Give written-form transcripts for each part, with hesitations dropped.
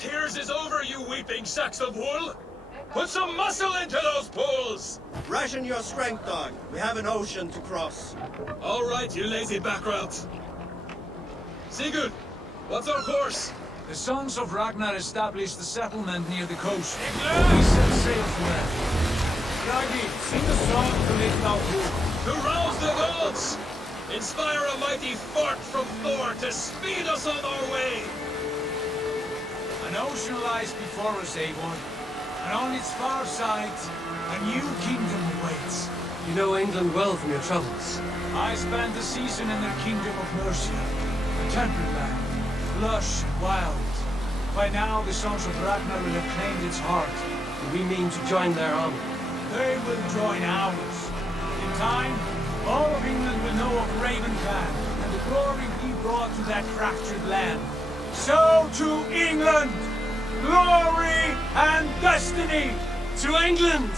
tears is over, you weeping sacks of wool! Put some muscle into those pulls! Ration your strength, dog. We have an ocean to cross. All right, you lazy backrout. Sigurd, what's our course? The Sons of Ragnar established the settlement near the coast. We set sail for them. Raggi, sing a song to lift our hope. To rouse the gods! Inspire a mighty fart from Thor to speed us on our way! An ocean lies before us, Eivor, and on its far side, a new kingdom awaits. You know England well from your travels. I spent a season in their kingdom of Mercia, a temperate land, lush and wild. By now, the Sons of Ragnar will have claimed its heart. And we mean to join their army. They will join ours. In time, all of England will know of Raven Clan, and the glory we brought to that fractured land. So to England! Glory and destiny! To England!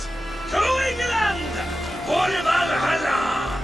To England! For Valhalla!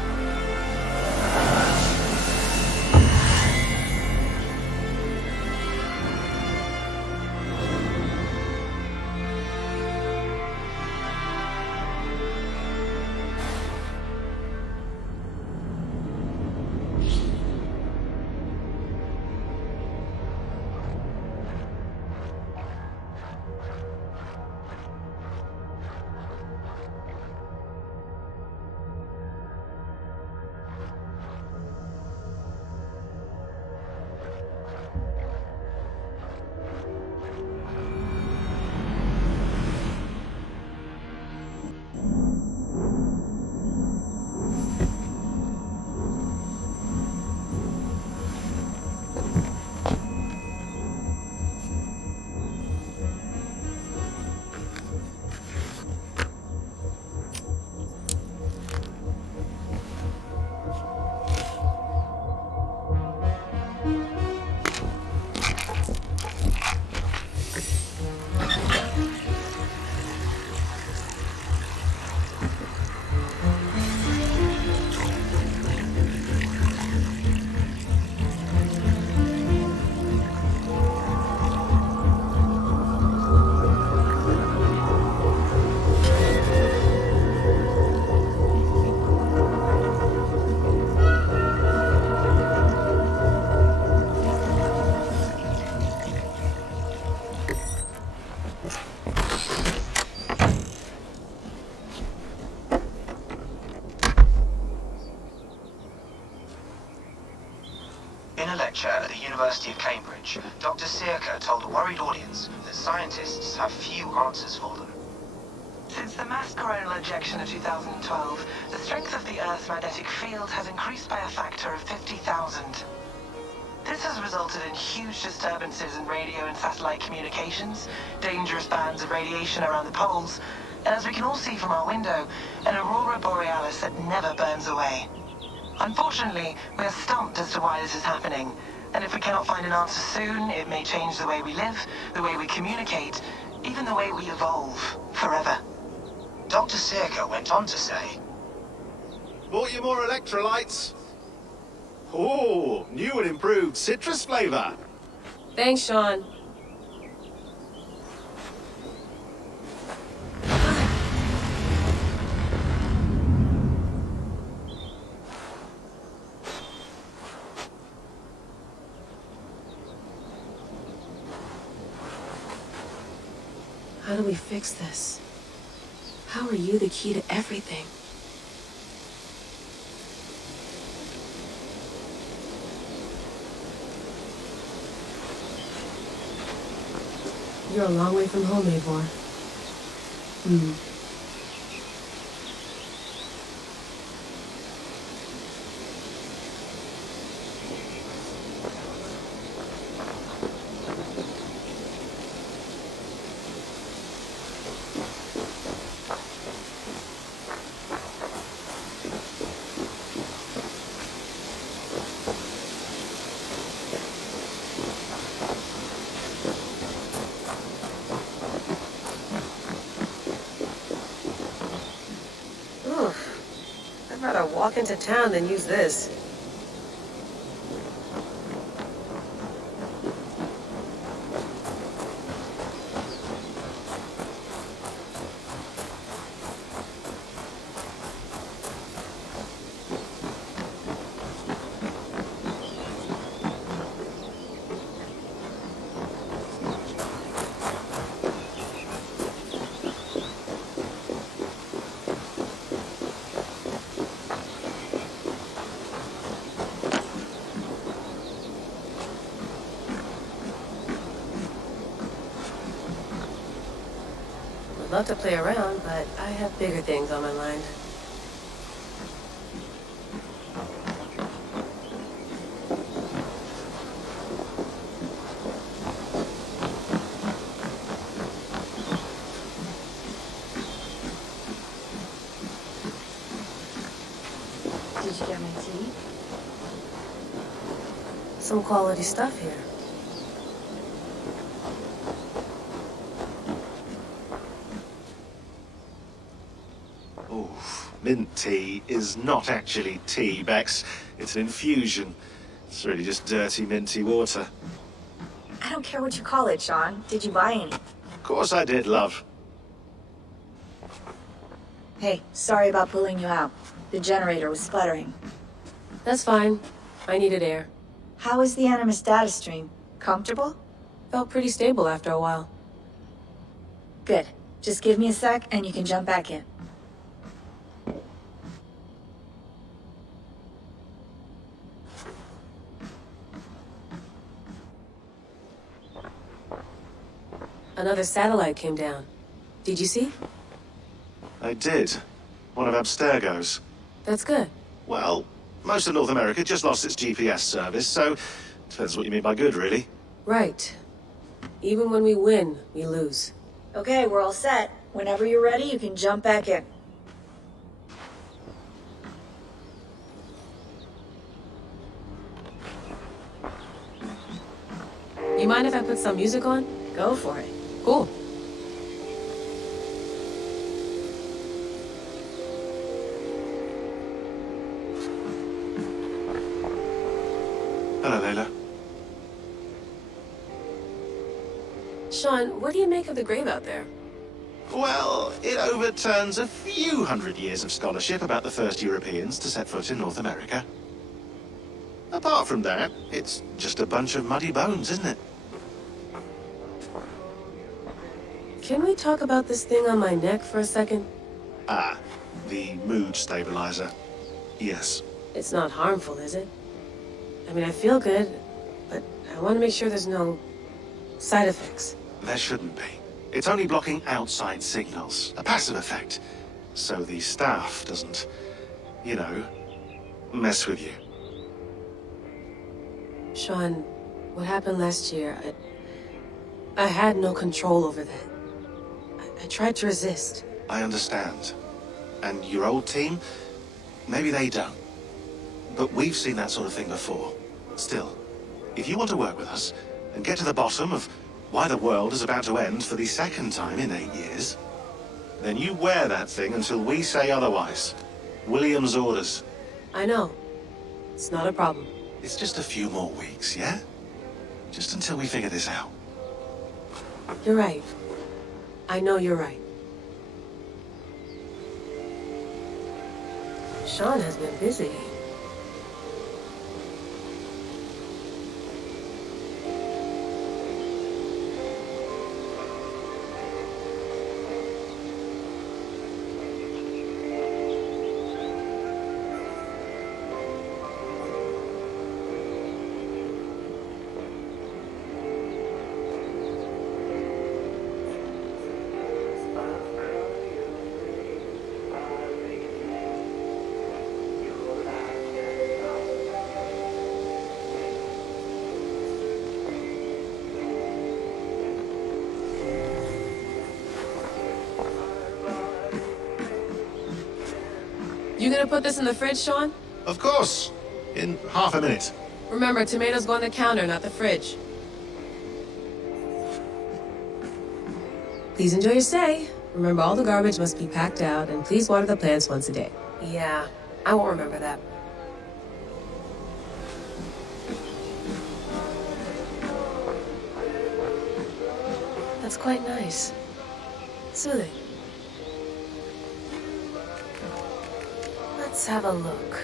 In a lecture at the University of Cambridge, Dr. Sirka told a worried audience that scientists have few answers for them. Since the mass coronal ejection of 2012, the strength of the Earth's magnetic field has increased by a factor of 50,000. This has resulted in huge disturbances in radio and satellite communications, dangerous bands of radiation around the poles, and as we can all see from our window, an aurora borealis that never burns away. Unfortunately, we are stumped as to why this is happening, and if we cannot find an answer soon, it may change the way we live, the way we communicate, even the way we evolve, forever. Dr. Sirka went on to say, Bought you more electrolytes? Oh, new and improved citrus flavor. Thanks, Sean. How do we fix this? How are you the key to everything? You're a long way from home, Eivor. I'd rather walk into town than use this. Would love to play around, but I have bigger things on my mind. Did you get my tea? Some quality stuff here. Oof. Mint tea is not actually tea, Bex. It's an infusion. It's really just dirty, minty water. I don't care what you call it, Sean. Did you buy any? Of course I did, love. Hey, sorry about pulling you out. The generator was sputtering. That's fine. I needed air. How is the Animus data stream? Comfortable? Felt pretty stable after a while. Good. Just give me a sec and you can jump back in. Another satellite came down. Did you see? I did. One of Abstergo's. That's good. Well, most of North America just lost its GPS service, so depends what you mean by good, really. Right. Even when we win, we lose. Okay, we're all set. Whenever you're ready, you can jump back in. You mind if I put some music on? Go for it. Cool. Hello, Layla. Sean, what do you make of the grave out there? Well, it overturns a few hundred years of scholarship about the first Europeans to set foot in North America. Apart from that, it's just a bunch of muddy bones, isn't it? Can we talk about this thing on my neck for a second? Ah, the mood stabilizer. Yes. It's not harmful, is it? I mean, I feel good, but I want to make sure there's no side effects. There shouldn't be. It's only blocking outside signals, a passive effect. So the staff doesn't, you know, mess with you. Sean, what happened last year, I had no control over that. I tried to resist. I understand. And your old team, maybe they don't. But we've seen that sort of thing before. Still, if you want to work with us and get to the bottom of why the world is about to end for the second time in 8 years, then you wear that thing until we say otherwise. William's orders. I know. It's not a problem. It's just a few more weeks, yeah? Just until we figure this out. You're right. I know you're right. Sean has been busy. You gonna put this in the fridge, Sean? Of course. In half a minute. Remember, tomatoes go on the counter, not the fridge. Please enjoy your stay. Remember, all the garbage must be packed out, and please water the plants once a day. Yeah, I won't remember that. That's quite nice. Soothing. Let's have a look.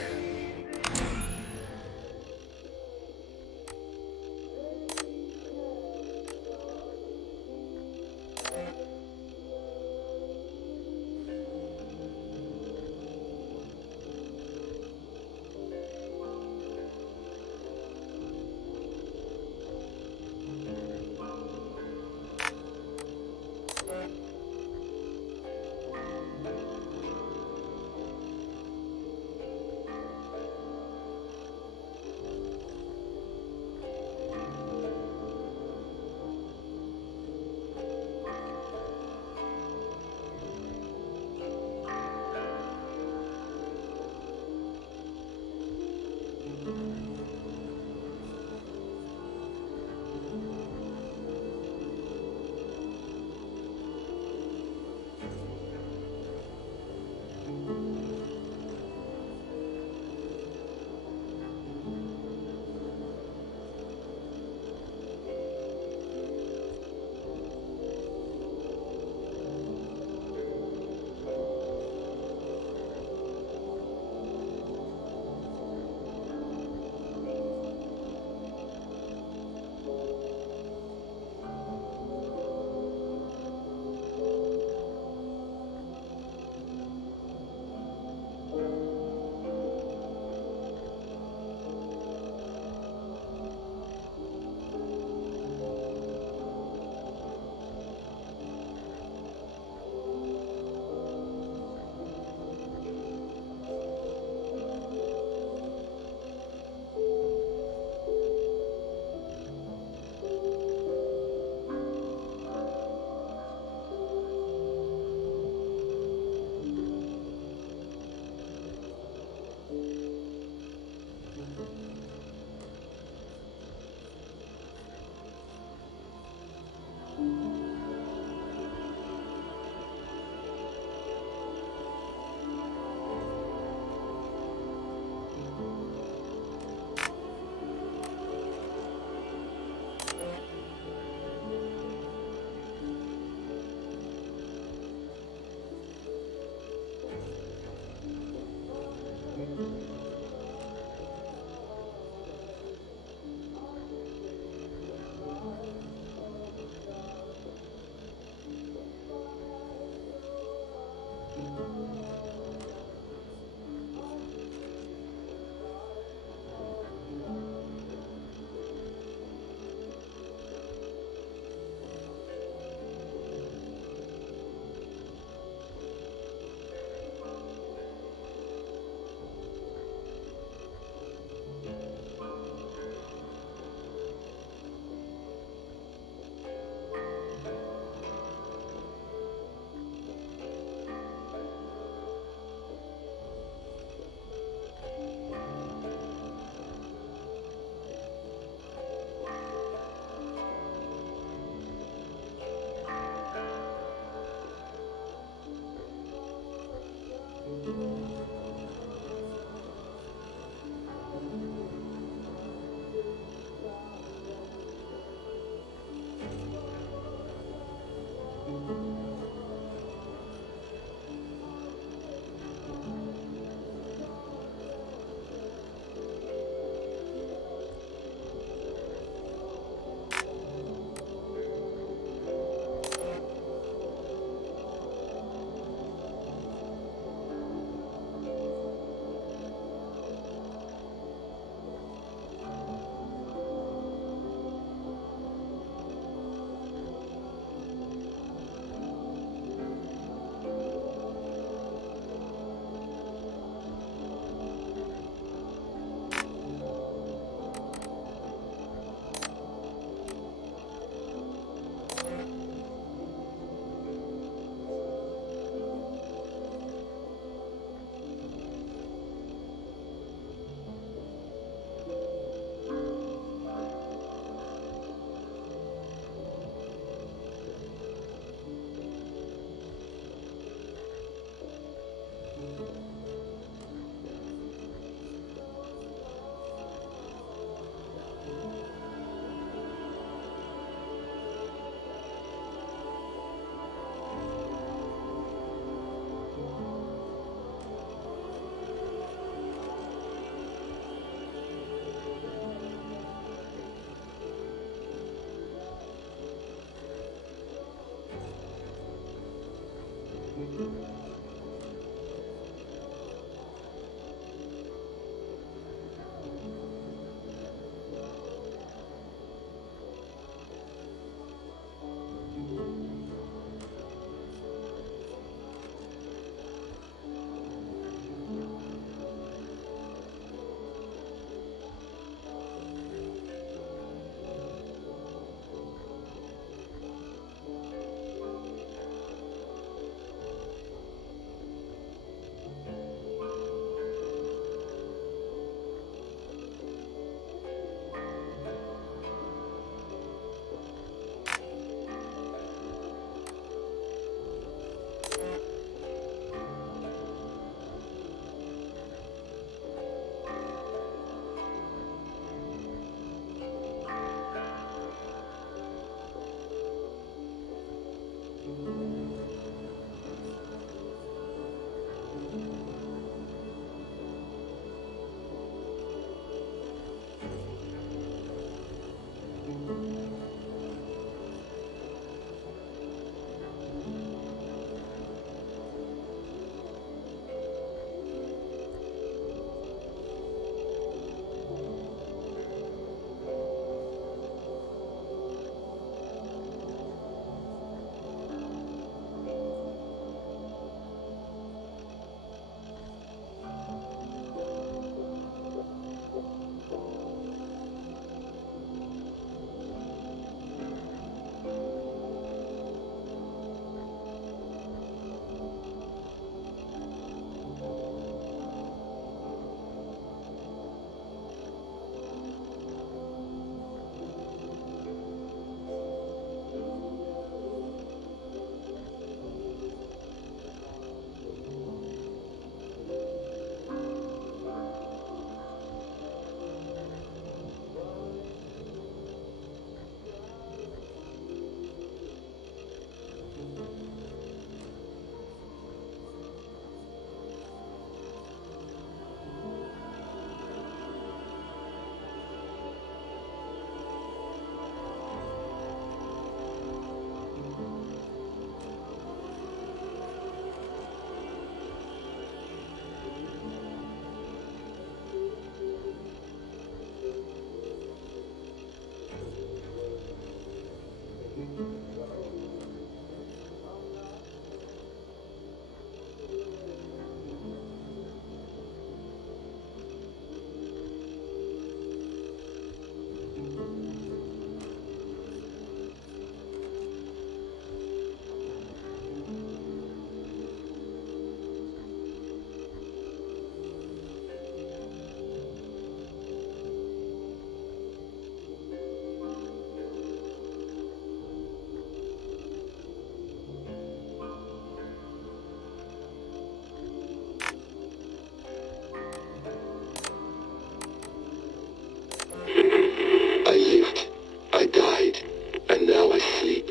I lived, I died, and now I sleep.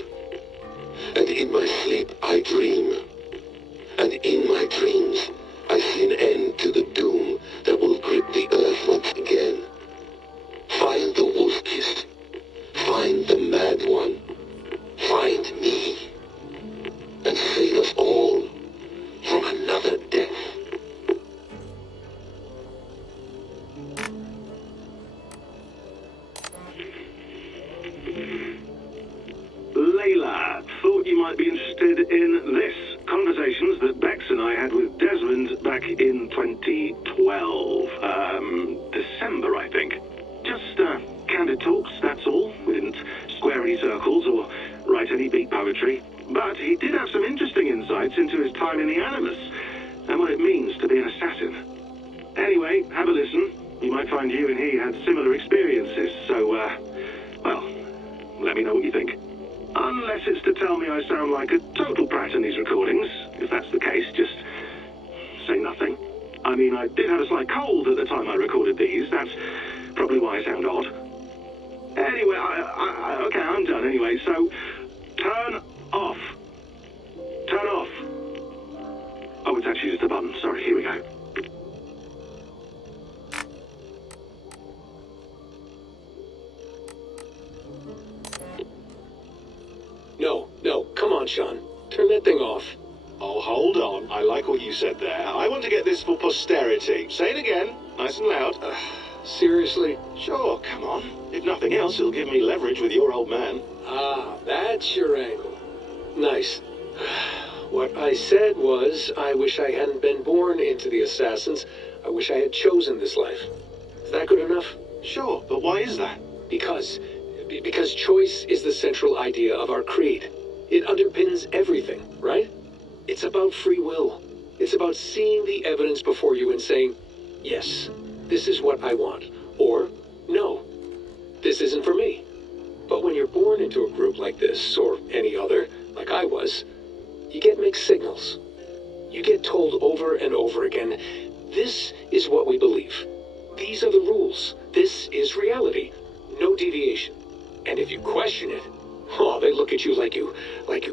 And in my sleep I dream. And in my dreams I see an end to the doom that will grip the earth once again. Find the wolf-kissed. Find the mad one. Find me. And save us all from another death. Layla, thought you might be interested in this. Conversations that Bex and I had with Desmond back in 2012. December, I think. Just candid talks, that's all. We didn't square any circles or write any big poetry. But he did have some interesting insights into his time in the Animus and what it means to be an assassin. Anyway, have a listen. You might find you and he had similar experiences, so, well, let me know what you think. Unless it's to tell me I sound like a total brat in these recordings. If that's the case, just say nothing. I mean, I did have a slight cold at the time I recorded these. That's probably why I sound odd. Anyway, okay, I'm done anyway, so turn off. Turn off. Oh, it's actually just a button. Sorry, here we go. No, come on, Sean. Turn that thing off. Oh, hold on. I like what you said there. I want to get this for posterity. Say it again, nice and loud. Seriously? Sure, come on. If nothing else, it'll give me leverage with your old man. Ah, that's your angle. Nice. What I said was, I wish I hadn't been born into the Assassins. I wish I had chosen this life. Is that good enough? Sure, but why is that? Because choice is the central idea of our creed. It underpins everything, right? It's about free will. It's about seeing the evidence before you and saying, yes, this is what I want. Or, no, this isn't for me. But when you're born into a group like this, or any other, like I was, you get mixed signals. You get told over and over again, this is what we believe. These are the rules. This is reality. No deviation. And if you question it, oh, they look at you like you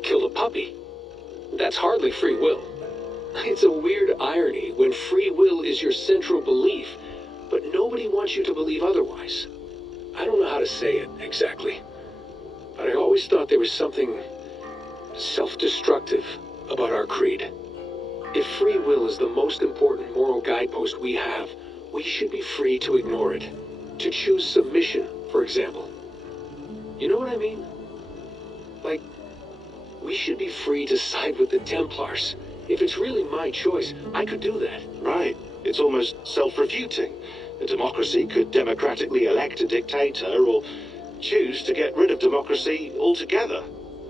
killed a puppy. That's hardly free will. It's a weird irony when free will is your central belief, but nobody wants you to believe otherwise. I don't know how to say it exactly, but I always thought there was something self-destructive about our creed. If free will is the most important moral guidepost we have, we should be free to ignore it. To choose submission, for example. You know what I mean? Like, we should be free to side with the Templars. If it's really my choice, I could do that. Right. It's almost self-refuting. A democracy could democratically elect a dictator or choose to get rid of democracy altogether.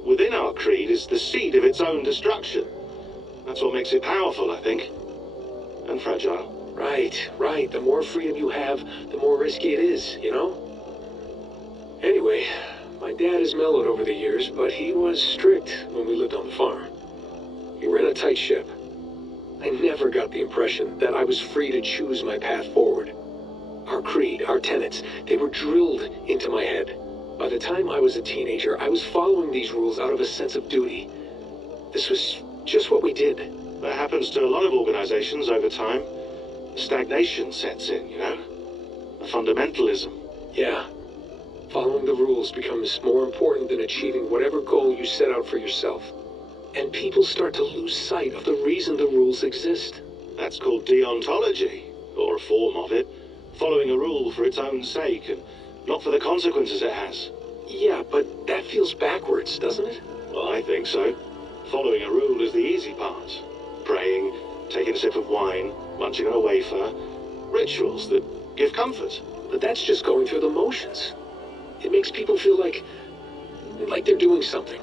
Within our creed is the seed of its own destruction. That's what makes it powerful, I think. And fragile. Right. The more freedom you have, the more risky it is, you know? Anyway, my dad has mellowed over the years, but he was strict when we lived on the farm. He ran a tight ship. I never got the impression that I was free to choose my path forward. Our creed, our tenets, they were drilled into my head. By the time I was a teenager, I was following these rules out of a sense of duty. This was just what we did. That happens to a lot of organizations over time. Stagnation sets in, you know? A fundamentalism. Yeah. Following the rules becomes more important than achieving whatever goal you set out for yourself. And people start to lose sight of the reason the rules exist. That's called deontology, or a form of it. Following a rule for its own sake, and not for the consequences it has. Yeah, but that feels backwards, doesn't it? Well, I think so. Following a rule is the easy part. Praying, taking a sip of wine, munching on a wafer. Rituals that give comfort. But that's just going through the motions. It makes people feel like they're doing something.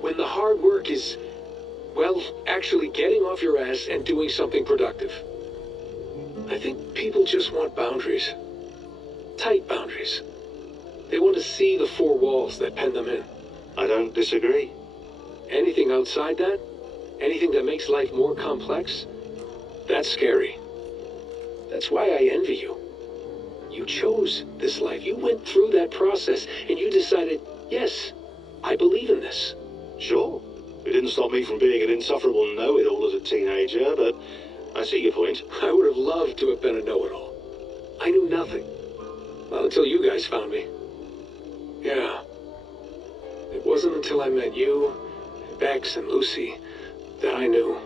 When the hard work is, well, actually getting off your ass and doing something productive. I think people just want boundaries. Tight boundaries. They want to see the four walls that pen them in. I don't disagree. Anything outside that, anything that makes life more complex, that's scary. That's why I envy you. You chose this life. You went through that process and you decided, yes, I believe in this. Sure. It didn't stop me from being an insufferable know-it-all as a teenager, but I see your point. I would have loved to have been a know-it-all. I knew nothing. Not until you guys found me. Yeah. It wasn't until I met you, Bex, and Lucy that I knew.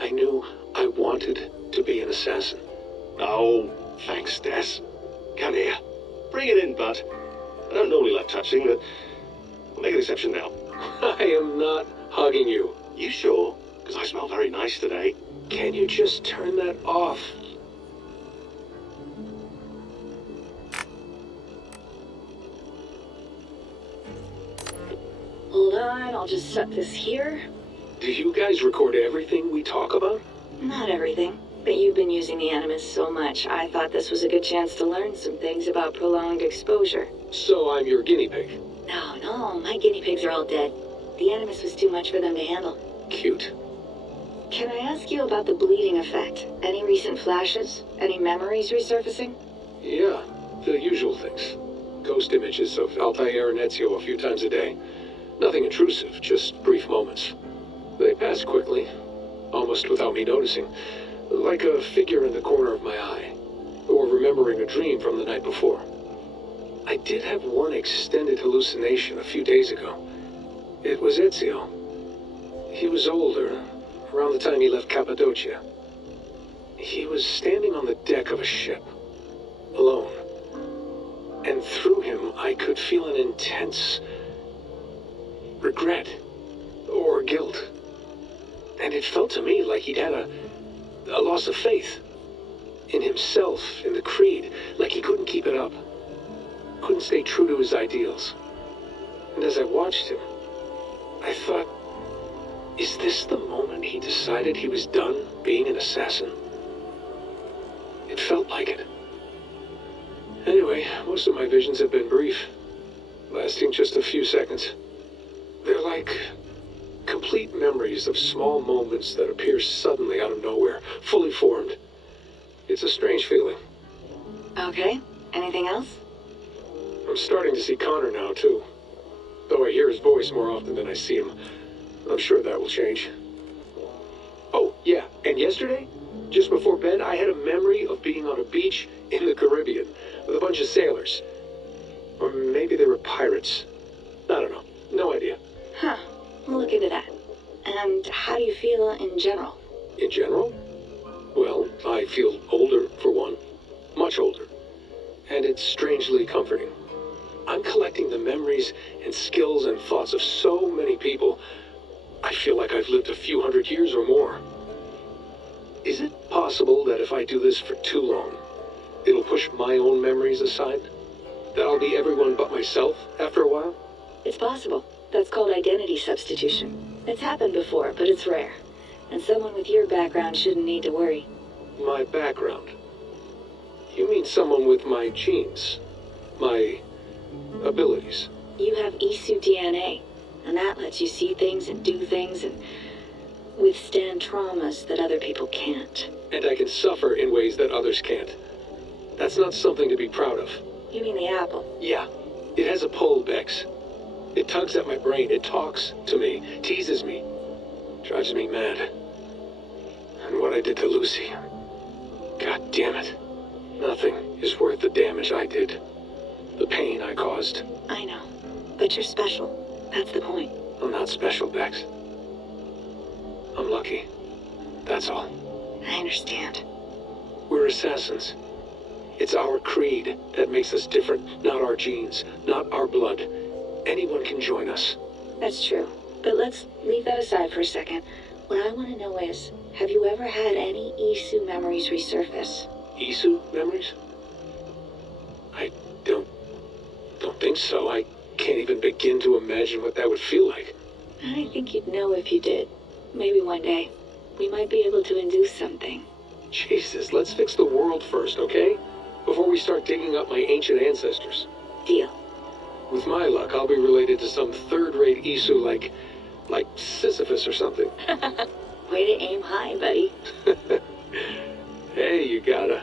I knew I wanted to be an assassin. Oh, thanks, Des. Come here. Bring it in, bud. I don't normally like touching, but I'll make an exception now. I am not hugging you. You sure? Because I smell very nice today. Can you just turn that off? Hold on, I'll just set this here. Do you guys record everything we talk about? Not everything, but you've been using the Animus so much, I thought this was a good chance to learn some things about prolonged exposure. So I'm your guinea pig. No, my guinea pigs are all dead. The Animus was too much for them to handle. Cute. Can I ask you about the bleeding effect? Any recent flashes? Any memories resurfacing? Yeah, the usual things. Ghost images of Altair and Ezio a few times a day. Nothing intrusive, just brief moments. They pass quickly, almost without me noticing, like a figure in the corner of my eye, or remembering a dream from the night before. I did have one extended hallucination a few days ago. It was Ezio. He was older, around the time he left Cappadocia. He was standing on the deck of a ship, alone. And through him, I could feel an intense regret or guilt. And it felt to me like he'd had a loss of faith in himself, in the creed, like he couldn't keep it up, couldn't stay true to his ideals. And as I watched him, I thought, is this the moment he decided he was done being an assassin? It felt like it. Anyway, most of my visions have been brief, lasting just a few seconds. They're like complete memories of small moments that appear suddenly out of nowhere, fully formed. It's a strange feeling. Okay, anything else? I'm starting to see Connor now, too. Though I hear his voice more often than I see him, I'm sure that will change. Oh, yeah, and yesterday, just before bed, I had a memory of being on a beach in the Caribbean with a bunch of sailors. Or maybe they were pirates. I don't know. No idea. Huh. We'll look into that. And how do you feel in general? In general? Well, I feel older, for one. Much older. And it's strangely comforting. I'm collecting the memories and skills and thoughts of so many people. I feel like I've lived a few hundred years or more. Is it possible that if I do this for too long, it'll push my own memories aside? That I'll be everyone but myself after a while? It's possible. That's called identity substitution. It's happened before, but it's rare. And someone with your background shouldn't need to worry. My background? You mean someone with my genes? My abilities? You have Isu DNA, and that lets you see things and do things and withstand traumas that other people can't. And I can suffer in ways that others can't. That's not something to be proud of. You mean the apple? Yeah. It has a pull, Bex. It tugs at my brain, it talks to me, teases me, drives me mad. And what I did to Lucy, God damn it. Nothing is worth the damage I did, the pain I caused. I know, but you're special. That's the point. I'm not special, Bex. I'm lucky. That's all. I understand. We're assassins. It's our creed that makes us different, not our genes, not our blood. Anyone can join us. That's true. But let's leave that aside for a second. What I want to know is, have you ever had any Isu memories resurface? Isu memories? I don't think so. I can't even begin to imagine what that would feel like. I think you'd know if you did. Maybe one day, we might be able to induce something. Jesus, let's fix the world first, okay? Before we start digging up my ancient ancestors. Deal. With my luck, I'll be related to some third-rate Isu like Sisyphus or something. Way to aim high, buddy. Hey, you gotta.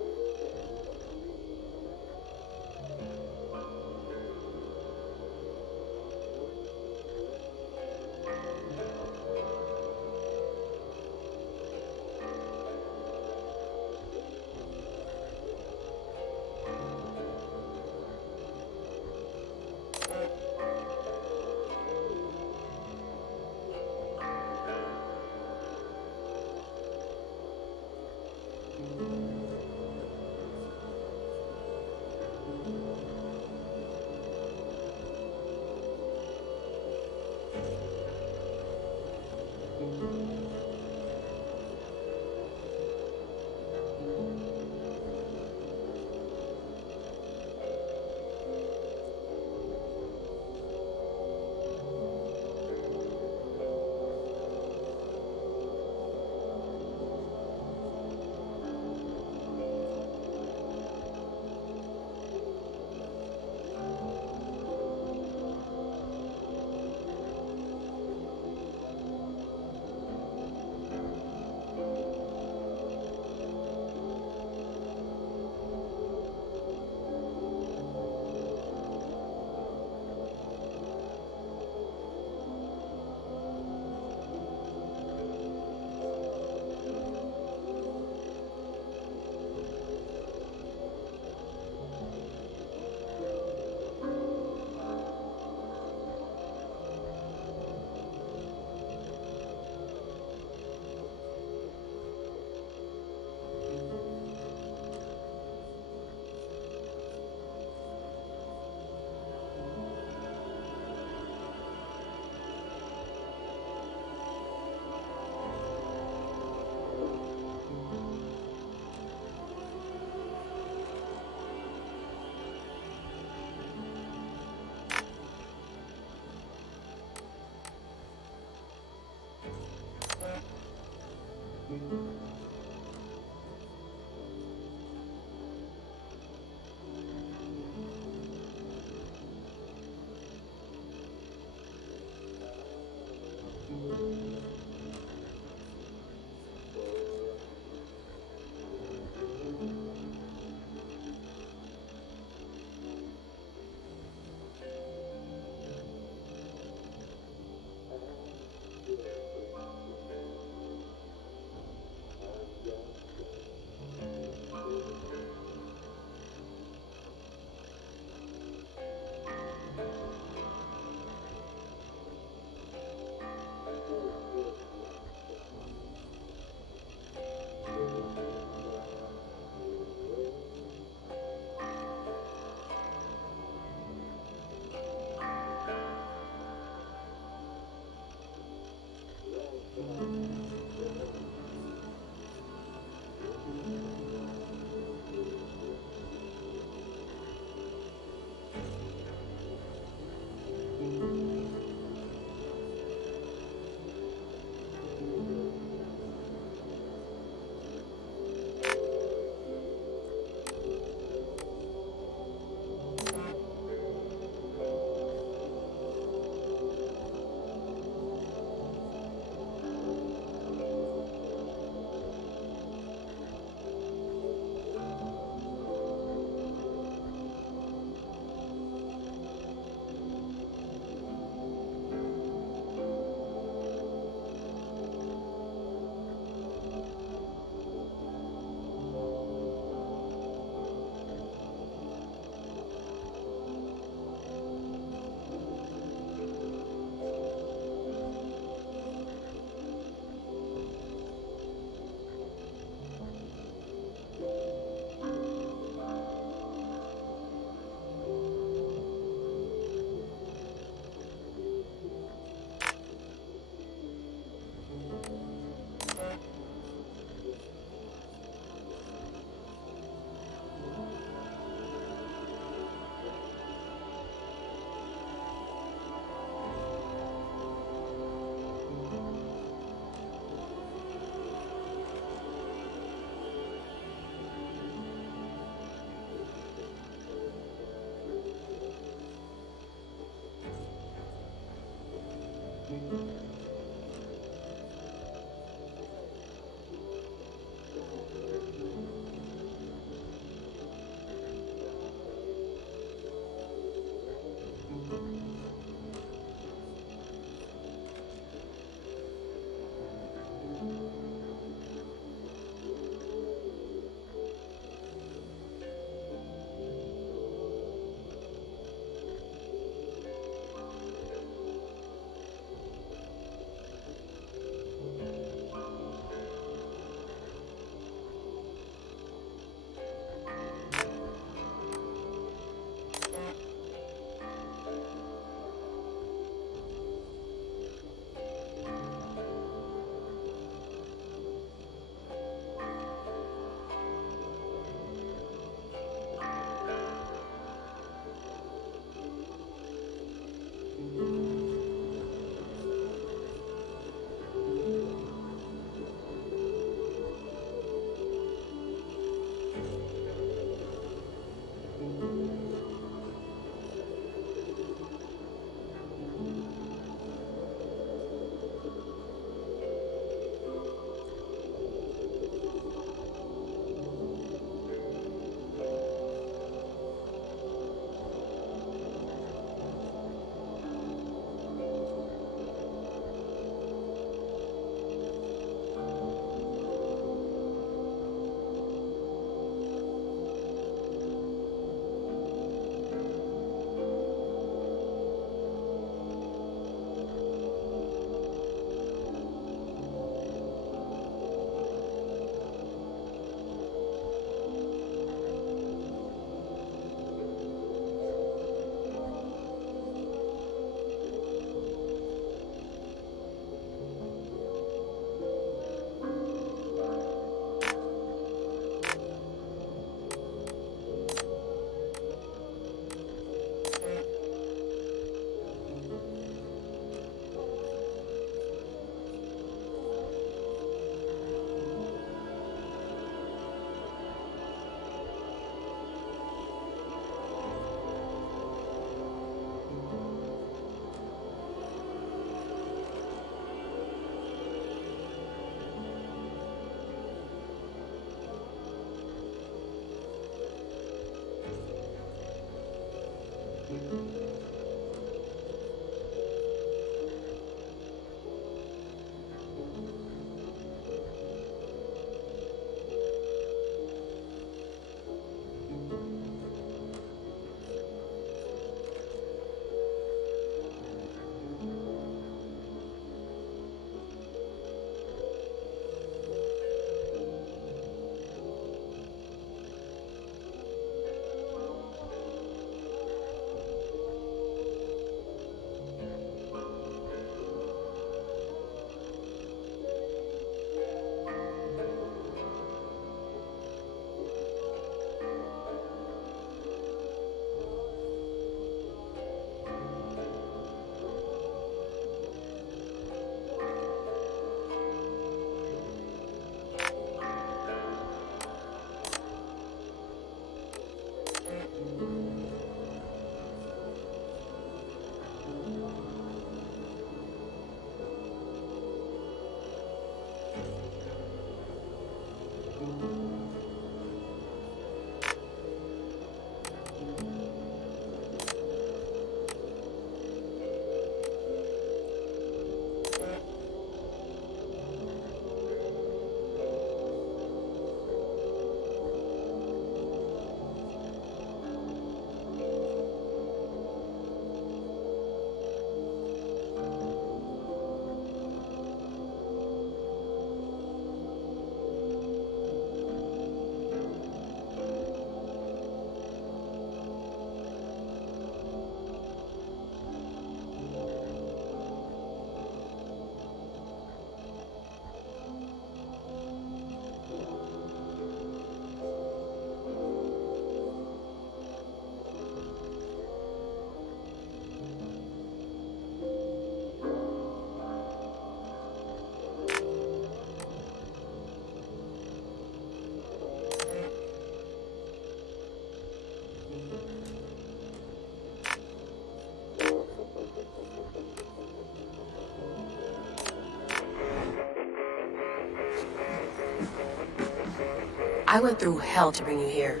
I went through hell to bring you here.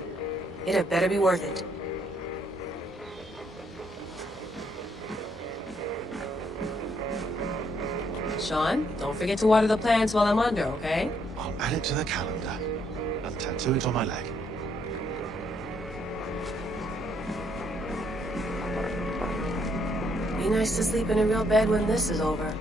It had better be worth it. Sean, don't forget to water the plants while I'm under, okay? I'll add it to the calendar and tattoo it on my leg. Be nice to sleep in a real bed when this is over.